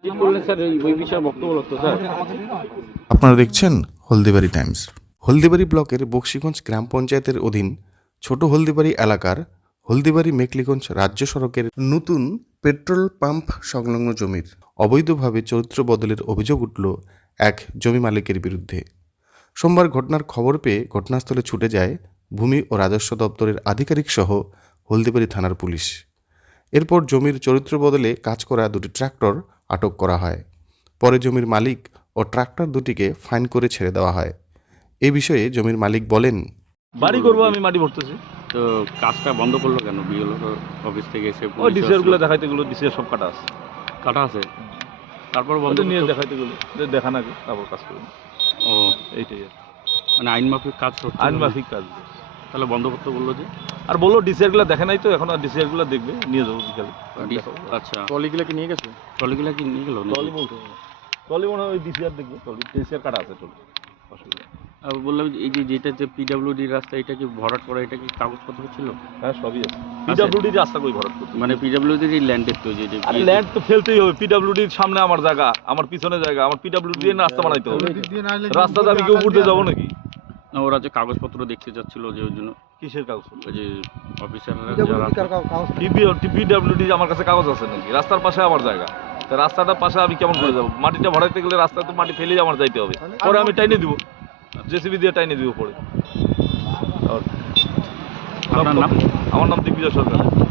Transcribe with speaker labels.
Speaker 1: আপনারা দেখছেন হলদিবাড়ি টাইমস। হলদিবাড়ি ব্লকের বক্সিগঞ্জ গ্রাম পঞ্চায়েতের অধীন ছোট হলদিবাড়ি এলাকার হলদিবাড়ি মেকলিগঞ্জ রাজ্য সড়কের নতুন পেট্রোল পাম্প সংলগ্ন জমির অবৈধভাবে চরিত্র বদলের অভিযোগ উঠল এক জমি মালিকের বিরুদ্ধে। সোমবার ঘটনার খবর পেয়ে ঘটনাস্থলে ছুটে যায় ভূমি ও রাজস্ব দপ্তরের আধিকারিক সহ হলদিবাড়ি থানার পুলিশ। এরপর জমির চরিত্র বদলে কাজ করা দুটি ট্রাক্টর আটক করা হয়। পরে জমির মালিক ও ট্রাক্টর দুটিকে ফাইন করে ছেড়ে দেওয়া হয়। এ বিষয়ে জমির মালিক বলেন,
Speaker 2: বাড়ি করবো আমি মাটি ভরতেছি।
Speaker 3: তো কাজটা বন্ধ করলো কেন? বিএলও অফিস থেকে এসে
Speaker 2: ওই ডিসিআর গুলো দেখাইতে গেলো, ডিসিআর সব কাটা আছে,
Speaker 3: কাটা আছে, তারপর বন্ধ
Speaker 2: নিয়ে দেখাইতে গেলো, দেখান আগে তারপর কাজ করবো।
Speaker 3: ও
Speaker 2: এইটাই আর
Speaker 3: মানে আইন মাফিক কাজ হচ্ছে,
Speaker 2: আইন মাফিক কাজ।
Speaker 3: তাহলে বন্ধ করতে বললো যে,
Speaker 2: আর বললো ডিসিআর গুলো দেখে নাই তো, এখন আর ডিসিআর গুলো দেখবে, নিয়ে যাবো বিকালে।
Speaker 3: আচ্ছা
Speaker 2: ট্রলিগুলো কি নিয়ে গেছে?
Speaker 3: ট্রলিগুলা কি নিয়ে গেল?
Speaker 2: ট্রলি মনে হয় ওই ডিসিআর দেখবে, ট্রলি ডিসিআর কাটা আছে ট্রলি, অসুবিধা।
Speaker 3: আর বললাম যে এই যেটা যে পিডাব্লিউডি রাস্তা, এটা কি ভরাট করা, এটা কি কাগজপত্র ছিল?
Speaker 2: হ্যাঁ সবই আছে। পিডাব্লিউডি রাস্তা কই ভরাট করতে?
Speaker 3: মানে পিডাব্লিউডির এই ল্যান্ডের তো যে
Speaker 2: ল্যান্ড তো ফেলতেই হবে। পিডাব্লিউডির সামনে আমার জায়গা, আমার পিছনে জায়গা, আমার পিডাব্লিউডি এর রাস্তা বানাইতে হবে। রাস্তাতে আমি কেউ উঠতে যাবো নাকি?
Speaker 3: না, ওরা যে কাগজপত্র দেখতে যাচ্ছিল যে ওই জন্য।
Speaker 2: কিসের কাগজ?
Speaker 3: ওই যে অফিসাররা যারা
Speaker 2: পিডাব্লিউডি আমার কাছে কাগজ আছে নাকি? রাস্তার পাশে আমার জায়গা, তা রাস্তাটার পাশে আমি কেমন করে যাবো? মাটিটা ভরাইতে গেলে রাস্তাতে মাটি ফেলেই আমার যাইতে হবে, পরে আমি টাইনে দিব, জেসিবি দিয়ে টাইনে দিব পরে।
Speaker 3: আপনার নাম?
Speaker 2: আমার নাম দিগ্বিজয় সরকার।